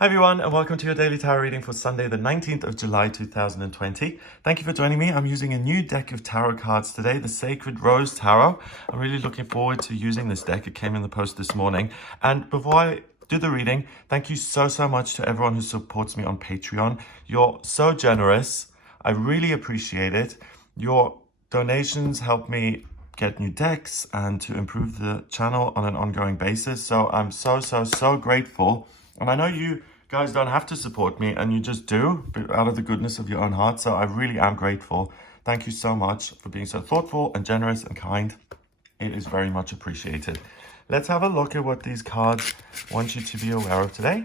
Hi everyone, and welcome to your daily tarot reading for Sunday, the 19th of July, 2020. Thank you for joining me. I'm using a new deck of tarot cards today, the Sacred Rose Tarot. I'm really looking forward to using this deck. It came in the post this morning. And before I do the reading, thank you so much to everyone who supports me on Patreon. You're so generous. I really appreciate it. Your donations help me get new decks and to improve the channel on an ongoing basis. So I'm so grateful. And I know you guys don't have to support me, and you just do out of the goodness of your own heart. So I really am grateful. Thank you so much for being so thoughtful and generous and kind. It is very much appreciated. Let's have a look at what these cards want you to be aware of today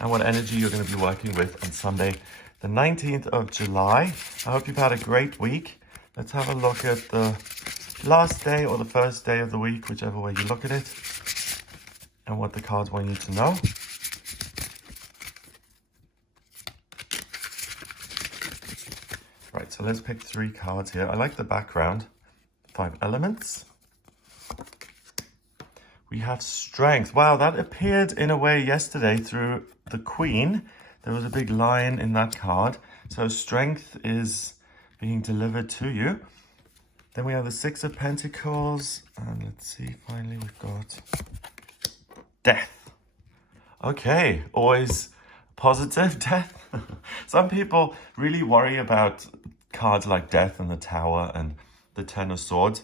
and what energy you're going to be working with on Sunday, the 19th of July. I hope you've had a great week. Let's have a look at the last day or the first day of the week, whichever way you look at it, and what the cards want you to know. Right, so let's pick 3 cards here. I like the background. 5 elements. We have strength. Wow, that appeared in a way yesterday through the Queen. There was a big lion in that card. So strength is being delivered to you. Then we have the 6 of Pentacles. And let's see, finally we've got death. Okay, always positive death. Some people really worry about cards like death and the Tower and the 10 of Swords.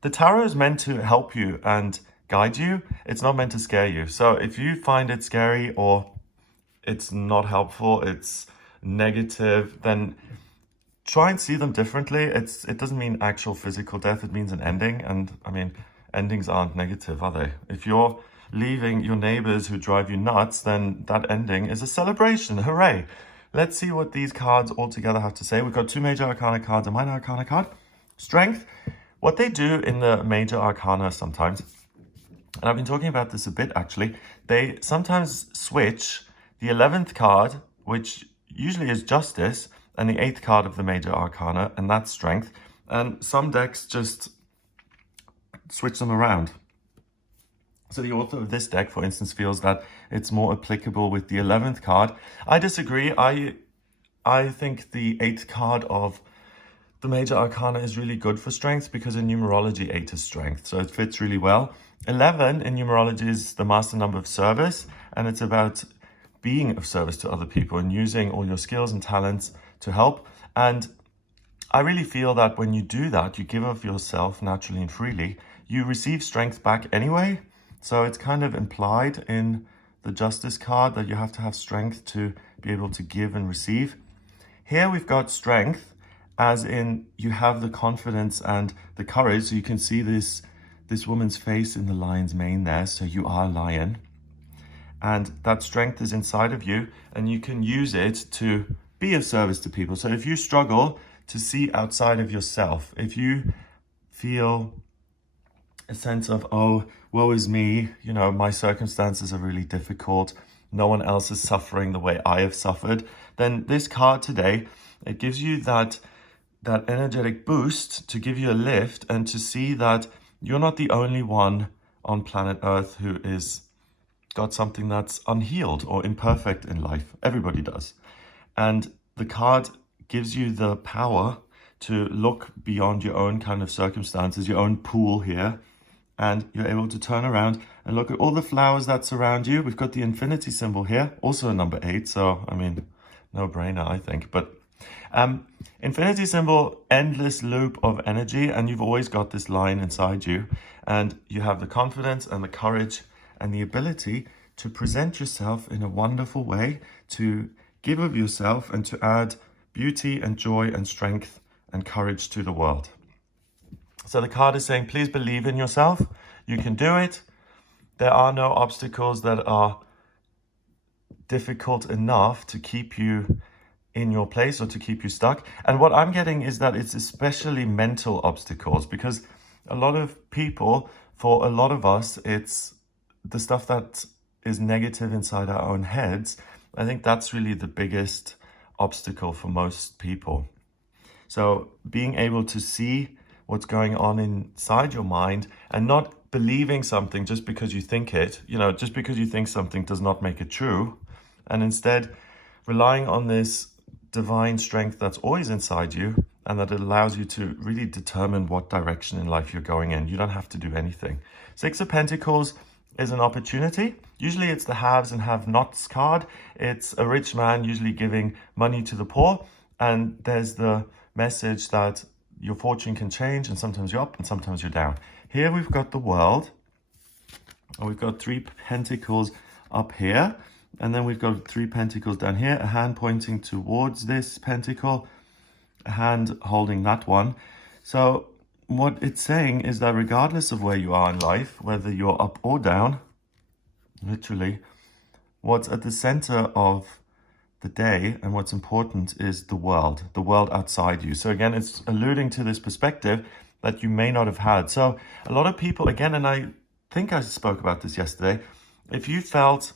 The tarot is meant to help you and guide you. It's not meant to scare you. So if you find it scary or it's not helpful, it's negative, then try and see them differently. It doesn't mean actual physical death. It means an ending. And I mean, endings aren't negative, are they? If you're leaving your neighbors who drive you nuts, then that ending is a celebration. Hooray. Let's see what these cards all together have to say. We've got 2 major arcana cards, a minor arcana card. Strength. What they do in the major arcana sometimes, and I've been talking about this a bit actually, they sometimes switch the 11th card, which usually is justice, and the 8th card of the major arcana, and that's strength. And some decks just switch them around. So the author of this deck, for instance, feels that it's more applicable with the 11th card. I disagree. I think the 8th card of the major arcana is really good for strength because in numerology, 8 is strength. So it fits really well. 11 in numerology is the master number of service, and it's about being of service to other people and using all your skills and talents to help. And I really feel that when you do that, you give of yourself naturally and freely, you receive strength back anyway. So it's kind of implied in the Justice card that you have to have strength to be able to give and receive. Here we've got strength, as in you have the confidence and the courage. So you can see this woman's face in the lion's mane there. So you are a lion. And that strength is inside of you, and you can use it to be of service to people. So if you struggle to see outside of yourself, if you feel a sense of, oh, woe is me, you know, my circumstances are really difficult, no one else is suffering the way I have suffered, then this card today, it gives you that energetic boost to give you a lift and to see that you're not the only one on planet Earth who is got something that's unhealed or imperfect in life. Everybody does. And the card gives you the power to look beyond your own kind of circumstances, your own pool here, and you're able to turn around and look at all the flowers that surround you. We've got the infinity symbol here, also a number 8. So, I mean, no brainer, I think. But infinity symbol, endless loop of energy. And you've always got this line inside you. And you have the confidence and the courage and the ability to present yourself in a wonderful way, to give of yourself and to add beauty and joy and strength and courage to the world. So the card is saying, please believe in yourself. You can do it. There are no obstacles that are difficult enough to keep you in your place or to keep you stuck. And what I'm getting is that it's especially mental obstacles, because a lot of people, for a lot of us, it's the stuff that is negative inside our own heads. I think that's really the biggest obstacle for most people. So being able to see what's going on inside your mind and not believing something just because you think it, just because you think something does not make it true. And instead relying on this divine strength that's always inside you, and that it allows you to really determine what direction in life you're going in. You don't have to do anything. Six of Pentacles is an opportunity. Usually it's the haves and have-nots card. It's a rich man usually giving money to the poor. And there's the message that your fortune can change, and sometimes you're up and sometimes you're down. Here we've got the World, and we've got 3 Pentacles up here. And then we've got 3 Pentacles down here, a hand pointing towards this pentacle, a hand holding that one. So what it's saying is that regardless of where you are in life, whether you're up or down, literally, what's at the center of the day and what's important is the world outside you. So again, it's alluding to this perspective that you may not have had. So a lot of people, again, and I think I spoke about this yesterday, if you felt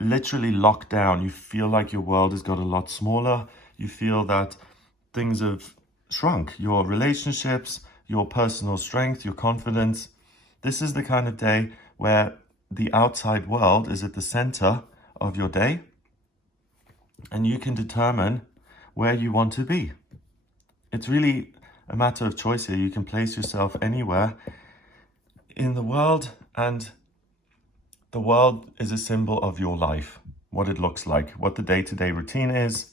literally locked down, you feel like your world has got a lot smaller, you feel that things have shrunk, your relationships, your personal strength, your confidence, this is the kind of day where the outside world is at the center of your day, and you can determine where you want to be. It's really a matter of choice here. You can place yourself anywhere in the world, and the world is a symbol of your life, what it looks like, what the day-to-day routine is,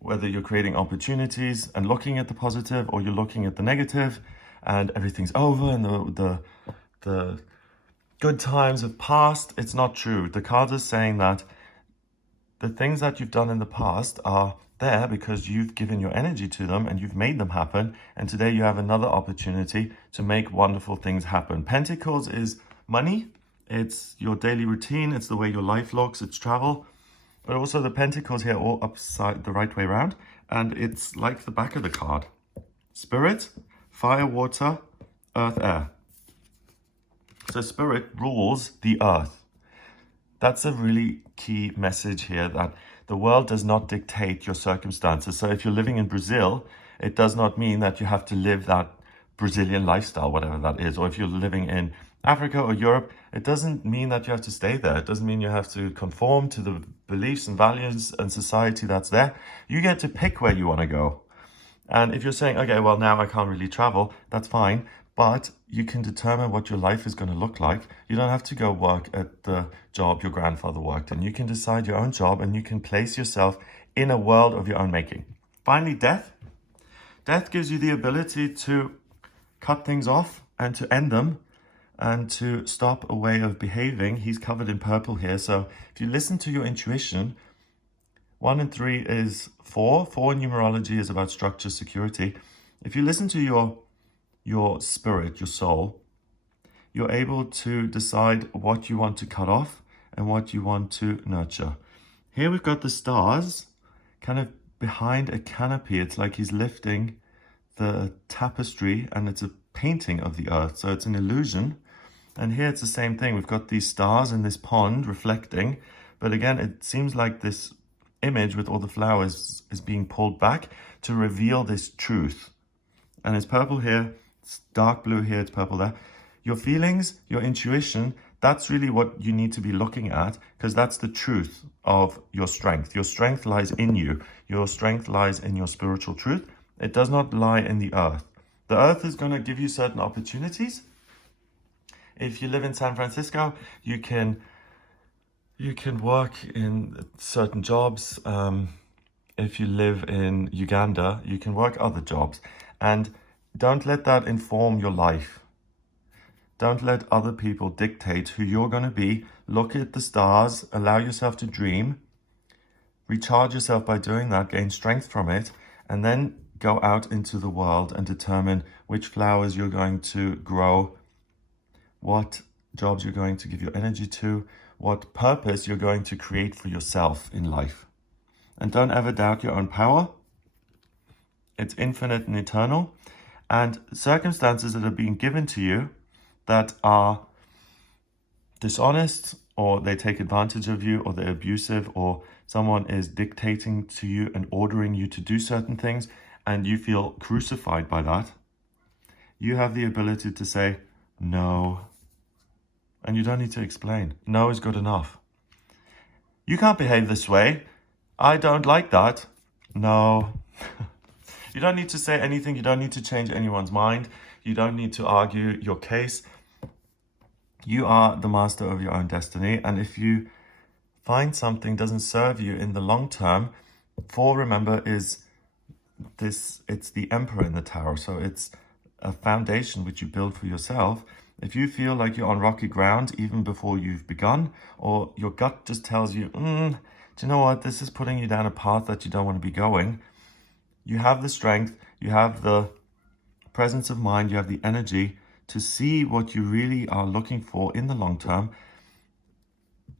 whether you're creating opportunities and looking at the positive, or you're looking at the negative and everything's over and the good times have passed. It's not true. The cards are saying that the things that you've done in the past are there because you've given your energy to them and you've made them happen. And today you have another opportunity to make wonderful things happen. Pentacles is money. It's your daily routine. It's the way your life looks. It's travel. But also the pentacles here all upside the right way around. And it's like the back of the card. Spirit, fire, water, earth, air. So spirit rules the earth. That's a really key message here, that the world does not dictate your circumstances. So if you're living in Brazil, it does not mean that you have to live that Brazilian lifestyle, whatever that is. Or if you're living in Africa or Europe, it doesn't mean that you have to stay there. It doesn't mean you have to conform to the beliefs and values and society that's there. You get to pick where you want to go. And if you're saying, okay, well, now I can't really travel, that's fine. But you can determine what your life is going to look like. You don't have to go work at the job your grandfather worked in. You can decide your own job, and you can place yourself in a world of your own making. Finally, death. Death gives you the ability to cut things off and to end them and to stop a way of behaving. He's covered in purple here. So if you listen to your intuition, 1 and 3 is 4. 4 in numerology is about structure, security. If you listen to your spirit, your soul, you're able to decide what you want to cut off and what you want to nurture. Here we've got the stars kind of behind a canopy. It's like he's lifting the tapestry, and it's a painting of the earth. So it's an illusion. And here it's the same thing. We've got these stars in this pond reflecting. But again, it seems like this image with all the flowers is being pulled back to reveal this truth. And it's purple here. It's dark blue here, it's purple there. Your feelings, your intuition, that's really what you need to be looking at, because that's the truth of your strength. Your strength lies in you. Your strength lies in your spiritual truth. It does not lie in the earth. The earth is going to give you certain opportunities. If you live in San Francisco, you can work in certain jobs. If you live in Uganda, you can work other jobs. And don't let that inform your life. Don't let other people dictate who you're going to be. Look at the stars, allow yourself to dream, recharge yourself by doing that, gain strength from it, and then go out into the world and determine which flowers you're going to grow, what jobs you're going to give your energy to, what purpose you're going to create for yourself in life. And don't ever doubt your own power. It's infinite and eternal. And circumstances that are being given to you that are dishonest, or they take advantage of you, or they're abusive, or someone is dictating to you and ordering you to do certain things, and you feel crucified by that, you have the ability to say, No. And you don't need to explain. No is good enough. You can't behave this way. I don't like that. No. You don't need to say anything. You don't need to change anyone's mind. You don't need to argue your case. You are the master of your own destiny. And if you find something doesn't serve you in the long term, 4, remember, is this, it's the Emperor in the Tarot. So it's a foundation which you build for yourself. If you feel like you're on rocky ground even before you've begun, or your gut just tells you, do you know what, this is putting you down a path that you don't want to be going, you have the strength, you have the presence of mind, you have the energy to see what you really are looking for in the long term.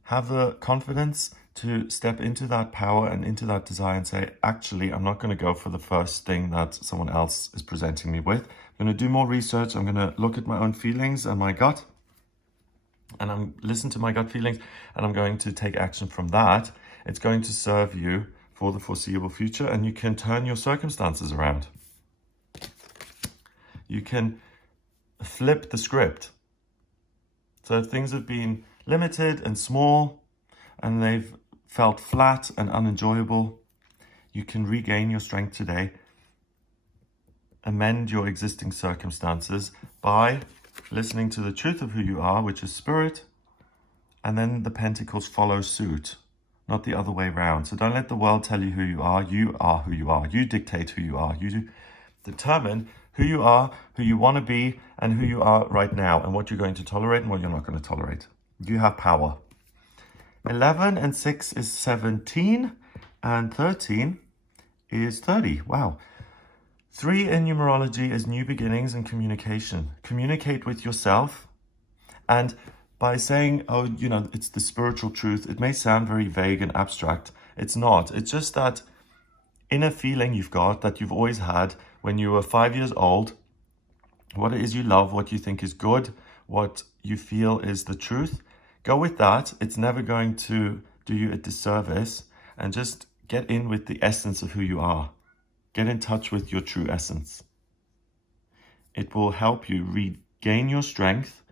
Have the confidence to step into that power and into that desire and say, actually, I'm not going to go for the first thing that someone else is presenting me with. I'm going to do more research. I'm going to look at my own feelings and my gut, and I'm listen to my gut feelings, and I'm going to take action from that. It's going to serve you for the foreseeable future, and you can turn your circumstances around. You can flip the script. So if things have been limited and small, and they've felt flat and unenjoyable, you can regain your strength today, amend your existing circumstances by listening to the truth of who you are, which is spirit, and then the pentacles follow suit, not the other way around. So don't let the world tell you who you are. You are who you are. You dictate who you are. You determine who you are, who you want to be, and who you are right now, and what you're going to tolerate and what you're not going to tolerate. You have power. 11 and 6 is 17, and 13 is 30. Wow. 3 in numerology is new beginnings and communication. Communicate with yourself. And by saying, oh, you know, it's the spiritual truth, it may sound very vague and abstract. It's not. It's just that inner feeling you've got that you've always had when you were 5 years old, what it is you love, what you think is good, what you feel is the truth. Go with that. It's never going to do you a disservice, and just get in with the essence of who you are. Get in touch with your true essence. It will help you regain your strength,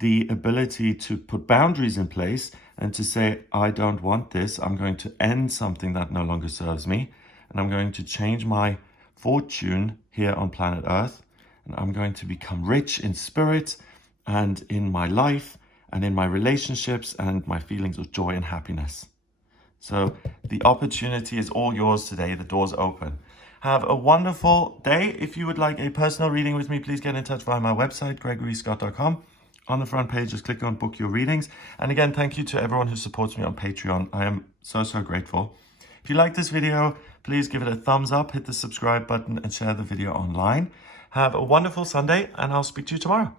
the ability to put boundaries in place and to say, I don't want this. I'm going to end something that no longer serves me, and I'm going to change my fortune here on planet Earth, and I'm going to become rich in spirit and in my life and in my relationships and my feelings of joy and happiness. So the opportunity is all yours today. The door's open. Have a wonderful day. If you would like a personal reading with me, please get in touch via my website, gregoryscott.com. On the front page, just click on book your readings. And again, thank you to everyone who supports me on Patreon. I am so grateful. If you like this video, please give it a thumbs up, hit the subscribe button, and share the video online. Have a wonderful Sunday, and I'll speak to you tomorrow.